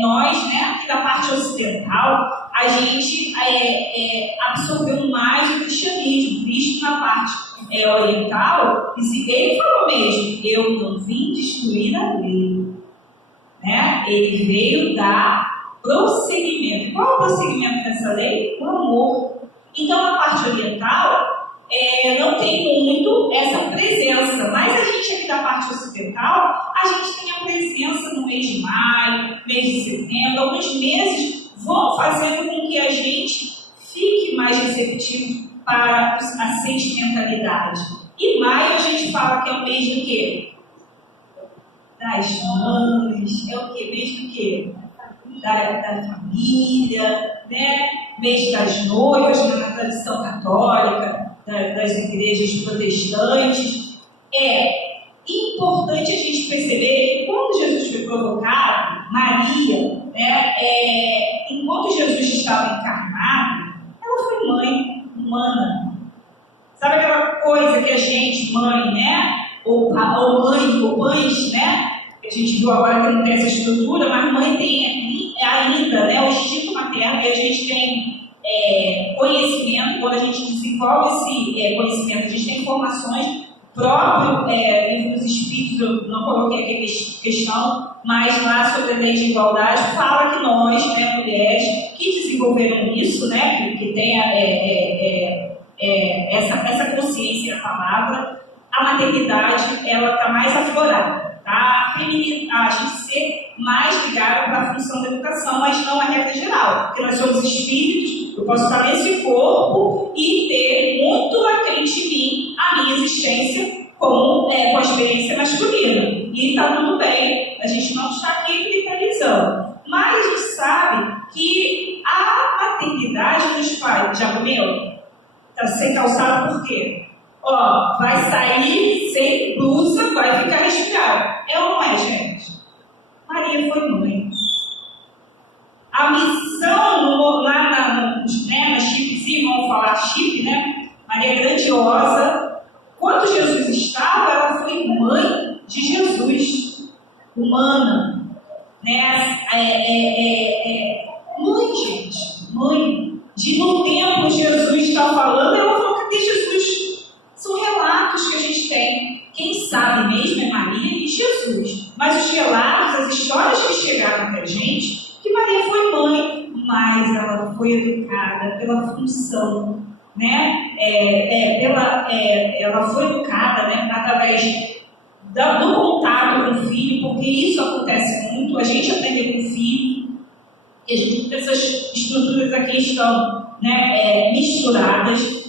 nós, né, aqui da parte ocidental, a gente absorveu mais o cristianismo, visto na parte oriental, ele falou mesmo, eu não vim destruir a lei, né? Ele veio dar prosseguimento. Qual é o prosseguimento dessa lei? O amor. Então, na parte oriental, não tem muito essa presença, mas a gente aqui da parte ocidental, a gente tem a presença no mês de maio, mês de setembro, alguns meses vão fazendo com que a gente fique mais receptivo para a sentimentalidade. E maio a gente fala que é o mês do quê? Das mães, é o quê? Mês do quê? Da família, né? Mês das noivas, na tradição católica, das igrejas protestantes. É importante a gente perceber que quando Jesus foi provocado, Maria, né, enquanto Jesus estava encarnado, ela foi mãe humana. Sabe aquela coisa que a gente, mãe, né? Ou mãe, ou mães, né? A gente viu agora que não tem essa estrutura, mas mãe tem ainda, né, o instinto materno, e a gente tem conhecimento. Quando a gente desenvolve esse conhecimento, a gente tem informações. Próprio livro dos Espíritos, eu não coloquei aqui a questão, mas lá sobre a lei de igualdade fala que nós, né, mulheres que desenvolveram isso, né, que tem essa consciência da palavra, a maternidade ela está mais aflorada, tá? A gente ser mais ligada para a função da educação, mas não a regra geral, porque nós somos espíritos. Eu posso estar nesse corpo e ter muito latente em mim a minha existência com a experiência masculina. E está tudo bem, a gente não está aqui cristalizando. Mas a gente sabe que a maternidade nos faz. Já comeu? Está sem calçado por quê? Ó, vai sair sem blusa, vai ficar respirado. É ou não é, gente? Maria foi mãe. A missão lá na chipzinho, vamos falar chip, né? Maria Grandiosa. Quando Jesus estava, ela foi mãe de Jesus, humana, né? Mãe, gente, mãe. De no tempo Jesus está falando, ela falou: cadê Jesus? São relatos que a gente tem. Quem sabe mesmo é Maria e Jesus. Mas os relatos, as histórias que chegaram até a gente, que Maria foi mãe, mas ela foi educada pela função, né? Ela foi educada, né, através do contato com o filho, porque isso acontece muito, a gente aprende com o filho, e essas estruturas aqui estão, né, misturadas.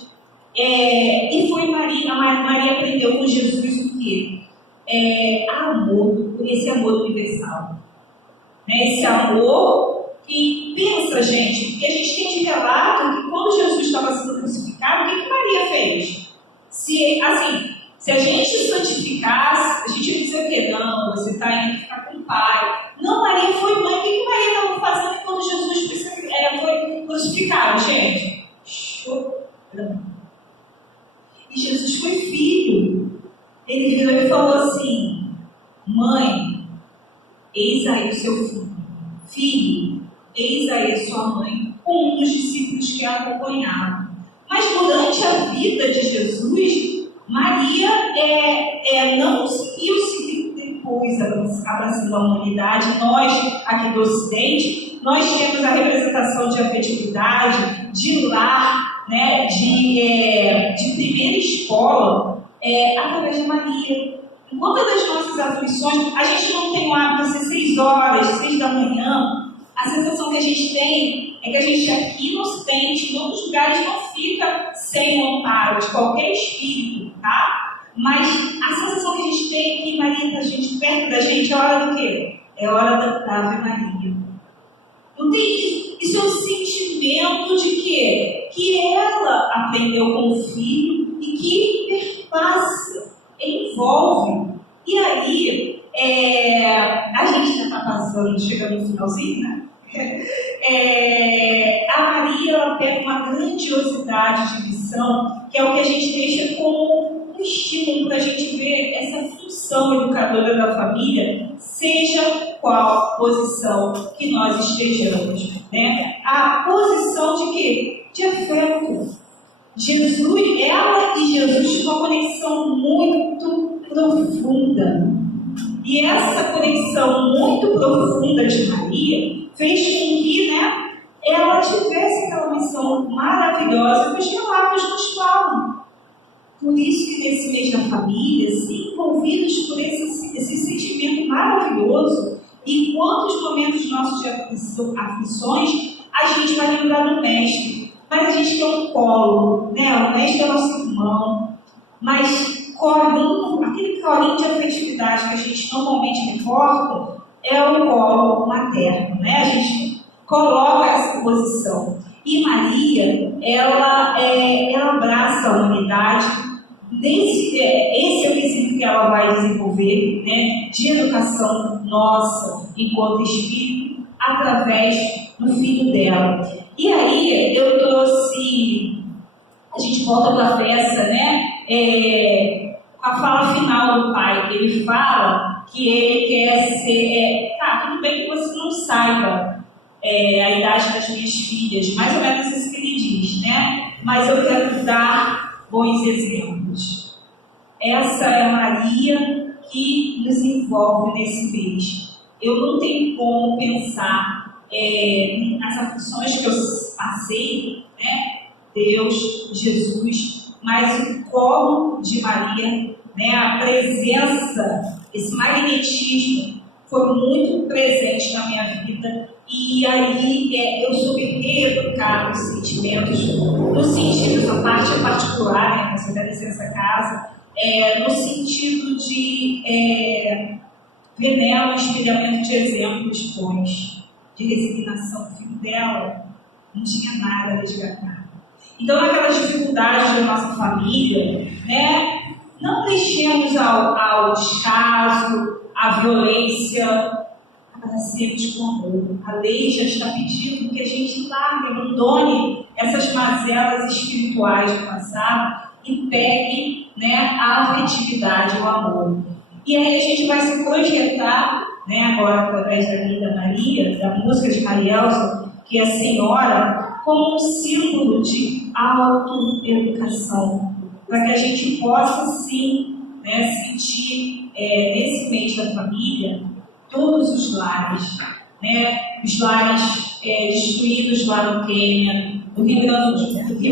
E foi Maria, a Maria aprendeu com Jesus o quê? Amor, esse amor universal. Né? Esse amor que pensa, gente, porque a gente tem de relato que quando Jesus estava sendo crucificado, o que Maria fez? Se a gente santificasse, a gente ia dizer o quê? Não, você está indo ficar com o Pai. Não, Maria foi mãe. O que Maria estava fazendo quando Jesus foi crucificado, gente? Chorando. E Jesus foi filho. Ele virou e falou assim: mãe, eis aí o seu filho. Filho, eis aí a sua mãe, com um dos discípulos que a acompanhavam. Mas durante a vida de Jesus, Maria não conseguiu seguir depois abraçando a humanidade. Nós, aqui do Ocidente, nós temos a representação de afetividade, de lar, né, de primeira escola, através de Maria. Em quantas das nossas aflições, a gente não tem o hábito de ser 6 horas, 6 da manhã. A sensação que a gente tem é que a gente aqui no Ocidente, em outros lugares, não fica sem o amparo de qualquer espírito, tá? Mas a sensação que a gente tem é que Maria está perto da gente, é hora do quê? É hora da Ave Maria. Não tem isso é um sentimento de quê? Que ela aprendeu com o filho e que perpassa, envolve. E aí, a gente já está passando, chegando no finalzinho, né? A Maria, ela pega uma grandiosidade de missão, que é o que a gente deixa como um estímulo para a gente ver essa função educadora da família, seja qual posição que nós estejamos, né? A posição de quê? De afeto. Ela e Jesus tinham uma conexão muito profunda. E essa conexão muito profunda de Maria fez com que, né, ela tivesse aquela missão maravilhosa que os relatos nos falam. Por isso que nesse mês da família, se envolvidos por esse sentimento maravilhoso, e quantos momentos nossos de aflições, a gente vai lembrar do Mestre. Mas a gente quer um colo, né? O Mestre é nosso irmão. Mas colinho, aquele colinho de afetividade que a gente normalmente recorta, é o colo materno, né? A gente coloca essa posição. E Maria, ela abraça a humanidade. Esse é o princípio que ela vai desenvolver, né, de educação nossa, enquanto espírito, através do filho dela. E aí, eu trouxe, a gente volta para a peça, né, a fala final do pai, que ele fala que ele quer ser, tudo bem que você não saiba a idade das minhas filhas, mais ou menos isso que ele diz, né, mas eu quero dar bons exemplos. Essa é a Maria que nos envolve nesse mês. Eu não tenho como pensar nas aflições que eu passei, né? Deus, Jesus, mas o colo de Maria, né? A presença, esse magnetismo foi muito presente na minha vida. E aí eu soube reeducar os sentimentos, no sentido, essa parte é particular, né, você vai descer nessa casa, no sentido de ver nela um espelhamento de exemplos bons, de resignação. O filho dela não tinha nada a resgatar. Então, naquelas dificuldades da nossa família, né, não deixemos ao descaso, à violência, abracemos com amor. A lei já está pedindo que a gente largue, abandone essas mazelas espirituais do passado e pegue, né, a afetividade, o amor. E aí a gente vai se projetar, né, agora através da linda Maria, da música de Marielson, que é a Senhora, como um símbolo de autoeducação, para que a gente possa sim, né, sentir nesse mês da família todos os lares, né? Os lares destruídos lá no Quênia, no Rio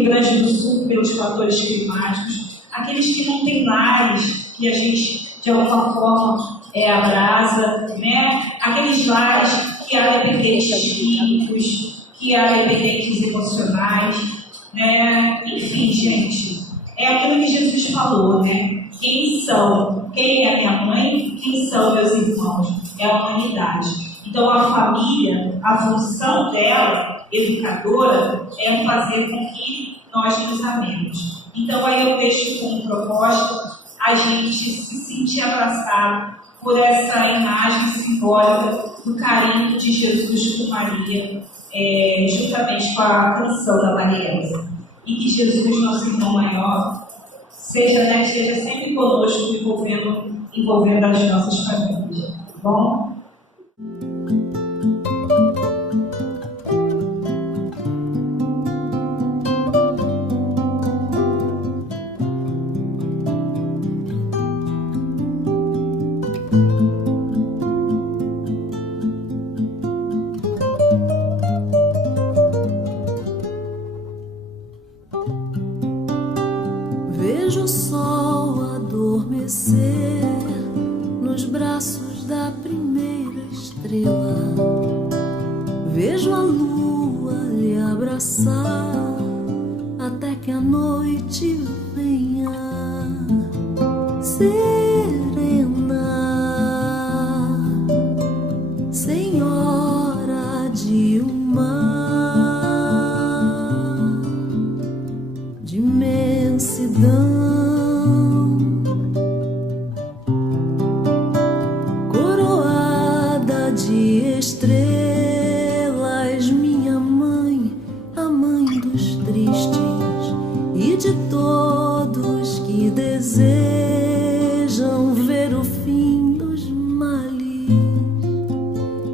Grande do Sul pelos fatores climáticos, aqueles que não têm lares, que a gente de alguma forma abrasa, né? Aqueles lares que há dependentes físicos, que há dependentes emocionais, né? Enfim, gente, é aquilo que Jesus falou, né? Quem é minha mãe? Quem são meus irmãos? É a humanidade. Então, a família, a função dela, educadora, é fazer com que nós nos amemos. Então, aí eu deixo como proposta a gente se sentir abraçado por essa imagem simbólica do carinho de Jesus com Maria, juntamente com a canção da Marielza. E que Jesus, nosso irmão maior, esteja sempre conosco, envolvendo as nossas famílias. Tá bom? Vejo o sol adormecer nos braços da primeira estrela. Vejo a lua lhe abraçar até que a noite venha serena, senhora de um mar de imensidão, coroada de estrelas, minha mãe, a mãe dos tristes e de todos que desejam ver o fim dos males.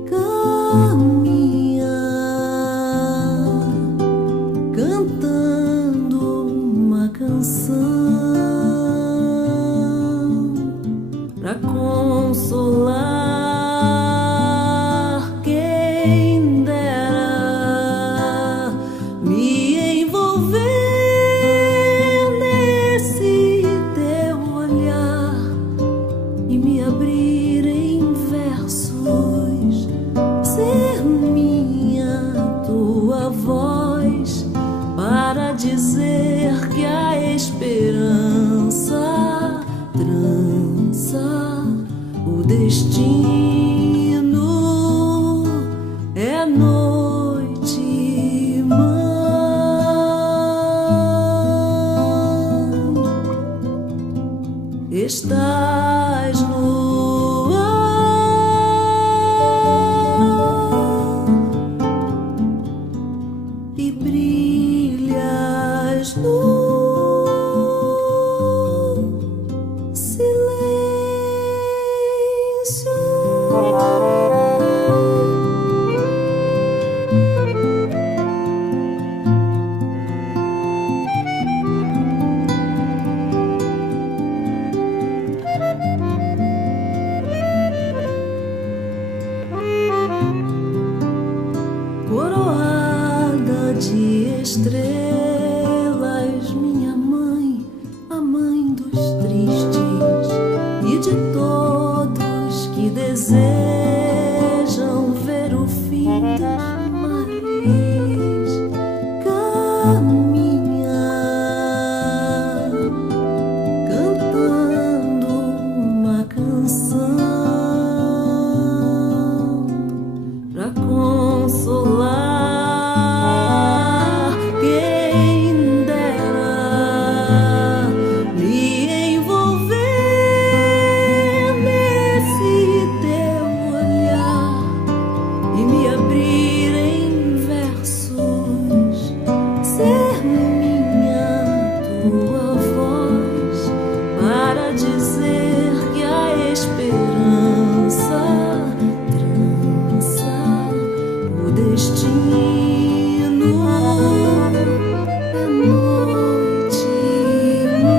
Caminha cantando uma canção pra consolar quem dera me envolver nesse estás no ar e brilhas no coroada de estrelas, minha mãe, a mãe dos tristes e de todos que desejam ver o fim dos mares. Caminha cantando uma canção pra consolar quem dera me envolver nesse teu olhar e me abrir em versos, ser minha tua voz para dizer que a esperança trança o destino é noite e mar.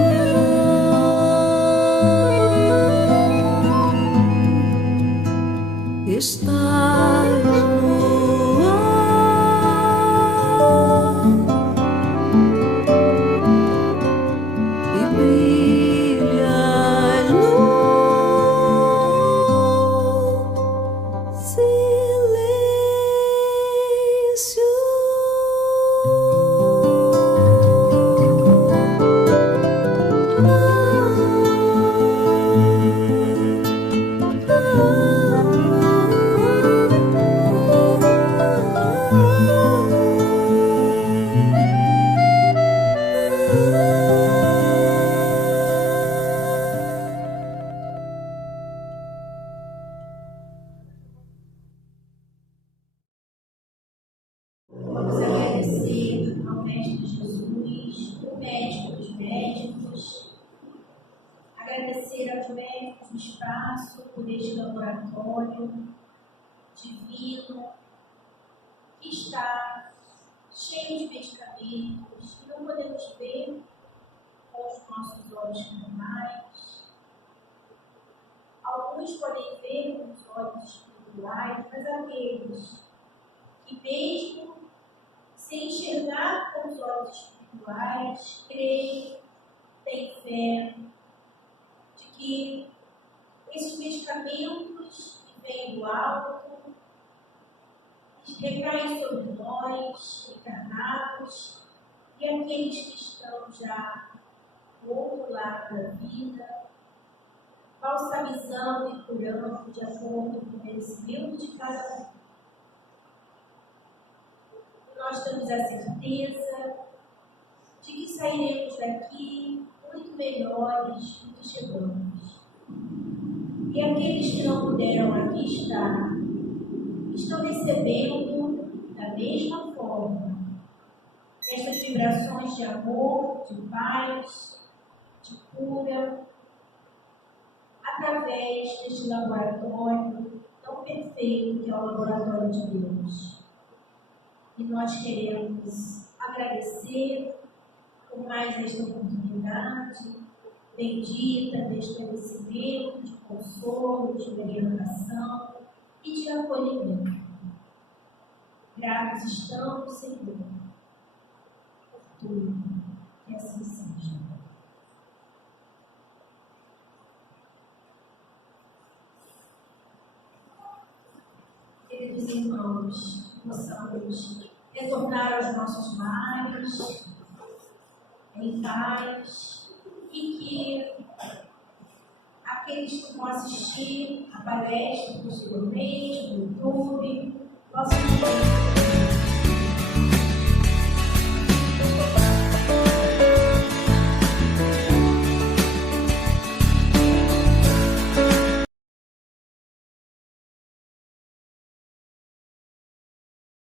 Estás no ar e brilhas no silêncio. Vamos agradecer ao Mestre Jesus, o médico dos médicos, agradecer aos médicos do espaço por este laboratório divino que está cheio de medicamentos que não podemos ver com os nossos olhos normais. Alguns podem ver com os olhos espirituais, mas aqueles que mesmo sem enxergar com os olhos espirituais, creem, têm fé de que esses medicamentos que vêm do alto recaem sobre nós, encarnados, e aqueles que estão já do outro lado da vida, balsamizando e curando de acordo com o merecimento de cada um. Nós temos a certeza de que sairemos daqui muito melhores do que chegamos. E aqueles que não puderam aqui estar, estão recebendo da mesma forma estas vibrações de amor, de paz, de cura, através deste laboratório tão perfeito que é o laboratório de Deus. E nós queremos agradecer por mais esta oportunidade bendita deste merecimento, de consolo, de orientação e de acolhimento. Gratos estamos, Senhor, por tudo, que assim seja. Queridos irmãos, possamos retornar aos nossos lares em paz e que aqueles que vão assistir a palestra posteriormente no YouTube possam